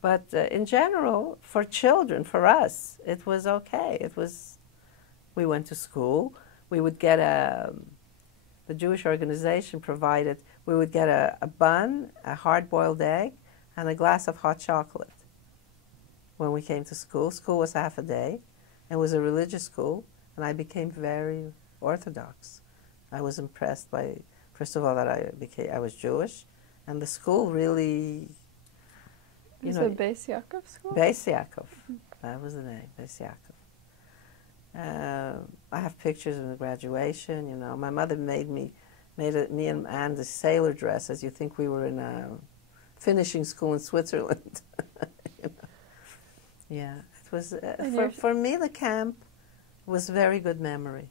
But in general, for children, for us, it was okay. We went to school. We would get the Jewish organization provided, we would get a bun, a hard-boiled egg, and a glass of hot chocolate when we came to school. School was half a day. It was a religious school, and I became very Orthodox. I was impressed by, first of all, that I was Jewish, and the school really, you know. Is it Beis Yaakov school? Beis Yaakov. That was the name, Beis Yaakov. I have pictures of the graduation, you know. My mother made me and Anne the sailor dress, as you think we were in a finishing school in Switzerland. You know? Yeah, it was, for me, the camp was a very good memory.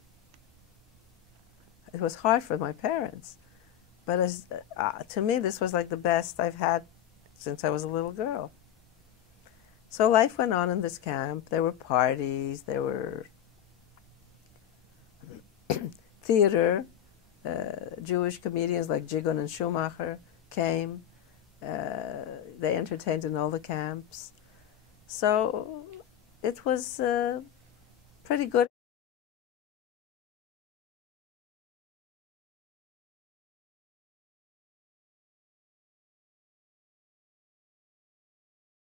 It was hard for my parents, but to me, this was like the best I've had since I was a little girl. So life went on in this camp. There were parties, there were theater. Jewish comedians like Jigon and Schumacher came. They entertained in all the camps. So it was pretty good.